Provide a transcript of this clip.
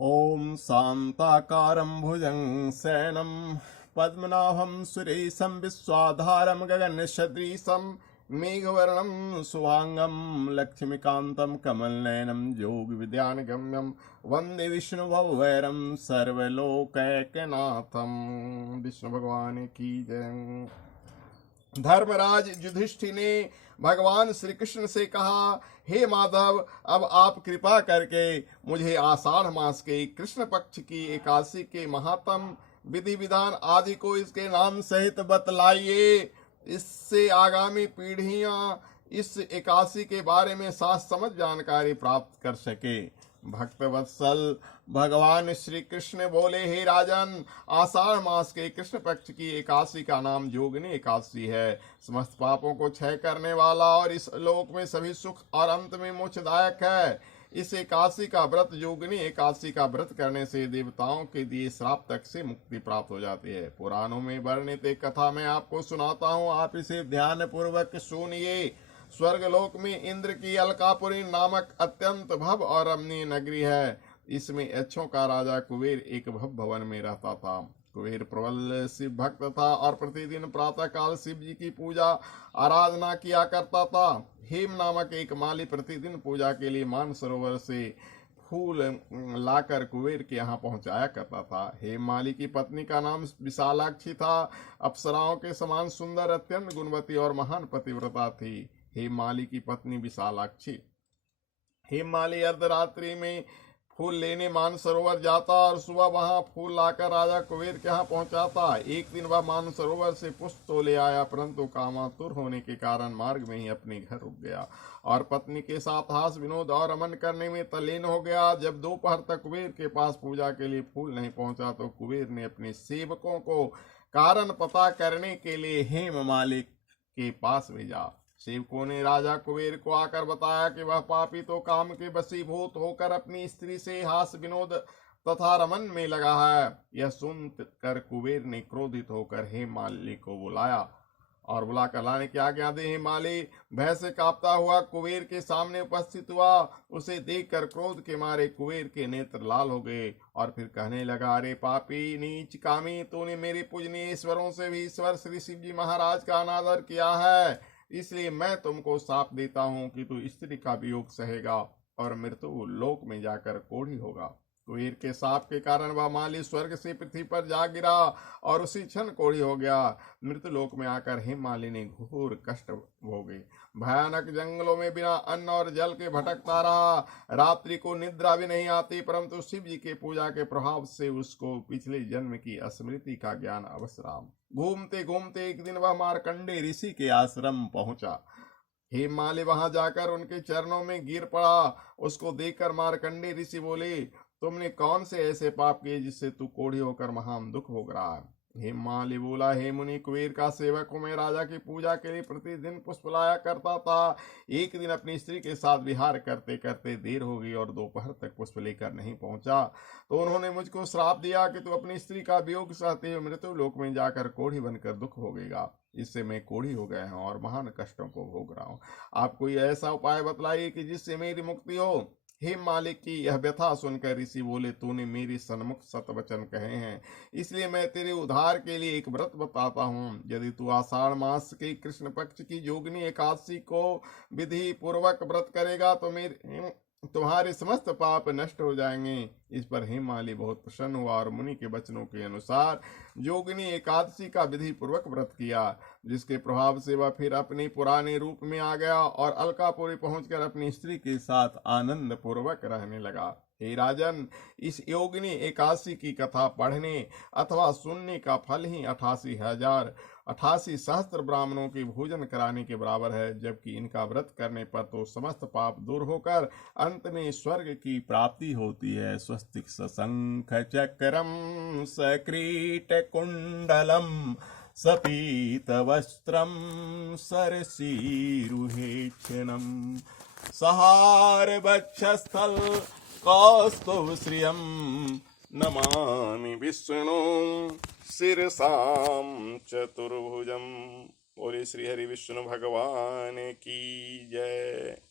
ॐ शान्ताकारं भुजं शयनं पद्मनाभं सुरेशं विश्वाधारं गगनसदृशं मेघवर्णं शुभांगं लक्ष्मीकान्तं कमलनयनं योगविद्यानगम्यं वन्दे विष्णुभवैरं सर्वलोकैकनाथं। विष्णु भगवान की जय। धर्मराज युधिष्ठिर ने भगवान श्री कृष्ण से कहा, हे माधव, अब आप कृपा करके मुझे आषाढ़ मास के कृष्ण पक्ष की एकादशी के महात्म विधि विधान आदि को इसके नाम सहित बतलाइए। इससे आगामी पीढ़ियां इस एकादशी के बारे में साथ समझ जानकारी प्राप्त कर सके। भक्त वत्सल भगवान श्री कृष्ण बोले, हे राजन, आषाढ़ मास के कृष्ण पक्ष की एकादशी का नाम योगिनी एकादशी है। समस्त पापों को क्षय करने वाला और इस लोक में सभी सुख और अंत में मोक्षदायक है। इस एकादशी का व्रत, योगिनी एकादशी का व्रत करने से देवताओं के दिए श्राप तक से मुक्ति प्राप्त हो जाती है। पुराणों में वर्णित एक कथा मैं आपको सुनाता हूँ, आप इसे ध्यान पूर्वक सुनिए। स्वर्गलोक में इंद्र की अलकापुरी नामक अत्यंत भव्य और रमणीय नगरी है। इसमें अच्छों का राजा कुबेर एक भव्य भवन में रहता था। कुबेर प्रबल शिव भक्त था और प्रतिदिन प्रातः काल शिव जी की पूजा आराधना किया करता था। हेम नामक एक माली प्रतिदिन पूजा के लिए मानसरोवर से फूल लाकर कुबेर के यहाँ पहुंचाया करता था। हेम माली की पत्नी का नाम विशालाक्षी था। अप्सराओं के समान सुंदर, अत्यंत गुणवती और महान पतिव्रता थी हेमाली की पत्नी विशालाक्षी। हेमाली अर्धरात्रि में फूल लेने मानसरोवर जाता और सुबह वहां फूल लाकर राजा कुबेर के यहाँ पहुंचाता। एक दिन वह मानसरोवर से पुष्प तो ले आया, परंतु कामातुर होने के कारण मार्ग में ही अपने घर रुक गया और पत्नी के साथ हास विनोद और रमन करने में तल्लीन हो गया। जब दोपहर तक कुबेर के पास पूजा के लिए फूल नहीं पहुंचा तो कुबेर ने अपने सेवकों को कारण पता करने के लिए हेममाली के पास भेजा। सेवकों ने राजा कुबेर को आकर बताया कि वह पापी तो काम के वशीभूत होकर अपनी स्त्री से हास विनोद तथा रमन में लगा है। यह सुनकर कुबेर ने क्रोधित होकर हेमाली को बुलाया और बुलाकर लाने की आज्ञा दी। हेमाली भय से कांपता हुआ कुबेर के सामने उपस्थित हुआ। उसे देखकर क्रोध के मारे कुबेर के नेत्र लाल हो गए और फिर कहने लगा, अरे पापी नीच कामी, तूने मेरे पूजनीय ईश्वरों से भी ईश्वर श्री शिव जी महाराज का अनादर किया है। इसलिए मैं तुमको शाप देता हूँ कि तू स्त्री का वियोग सहेगा और मृत्यु लोक में जाकर कोढ़ी होगा। कुबेर के शाप के कारण वह माली स्वर्ग से पृथ्वी पर जा गिरा और उसी क्षण कोढ़ी हो गया। मृत्यु लोक में आकर हेमाली ने घोर कष्ट भोगे। भयानक जंगलों में बिना अन्न और जल के भटकता रहा। रात्रि को निद्रा भी नहीं आती, परंतु शिव जी के पूजा के प्रभाव से उसको पिछले जन्म की स्मृति का ज्ञान अवश्य रहा। घूमते घूमते एक दिन वह मार्कंडे ऋषि के आश्रम पहुंचा। हेमाली वहां जाकर उनके चरणों में गिर पड़ा। उसको देखकर मार्कंडे ऋषि बोले, तुमने कौन से ऐसे पाप किए जिससे तू कोढ़ी होकर महान दुख भोग रहा है। हेमाली बोला, हे मुनि, कुबेर का सेवक हूं मैं। राजा की पूजा के लिए प्रतिदिन पुष्प लाया करता था। एक दिन अपनी स्त्री के साथ विहार करते करते देर हो गई और दोपहर तक पुष्प लेकर नहीं पहुंचा तो उन्होंने मुझको श्राप दिया कि तू अपनी स्त्री का वियोग सहते हुए मृत्यु लोक में जाकर कोढ़ी बनकर दुख भोगेगा। इससे मैं कोढ़ी हो गया हूँ और महान कष्टों को भोग रहा हूँ। आप कोई ऐसा उपाय बतलाइए कि जिससे मेरी मुक्ति हो। हेम मालिक की यह व्यथा सुनकर ऋषि बोले, तूने मेरे सन्मुख सत वचन कहे हैं, इसलिए मैं तेरे उद्धार के लिए एक व्रत बताता हूँ। यदि तू आषाढ़ मास के कृष्ण पक्ष की योगिनी एकादशी को विधि पूर्वक व्रत करेगा तो मेरे तुम्हारे समस्त पाप नष्ट हो जाएंगे। इस पर हेमाली बहुत प्रसन्न हुआ और मुनि के वचनों के अनुसार योगिनी एकादशी का विधि पूर्वक व्रत किया, जिसके प्रभाव से वह फिर अपने पुराने रूप में आ गया और अलकापुरी पहुंचकर अपनी स्त्री के साथ आनंद पूर्वक रहने लगा। हे राजन, इस योगिनी एकादशी की कथा पढ़ने अथवा सुनने का फल ही 88 सहस्त्र ब्राह्मणों के भोजन कराने के बराबर है, जबकि इनका व्रत करने पर तो समस्त पाप दूर होकर अंत में स्वर्ग की प्राप्ति होती है। स्वस्तिक सशंख चक्रम सक्रीट कुंडलम सपीत वस्त्रम सरसीरुहेक्षणम सहार वक्षस्थल कौस्तुभ श्रियम नमामि विष्णु शिरसाम चतुर्भुजम। बोले श्री हरि विष्णु भगवान की जय।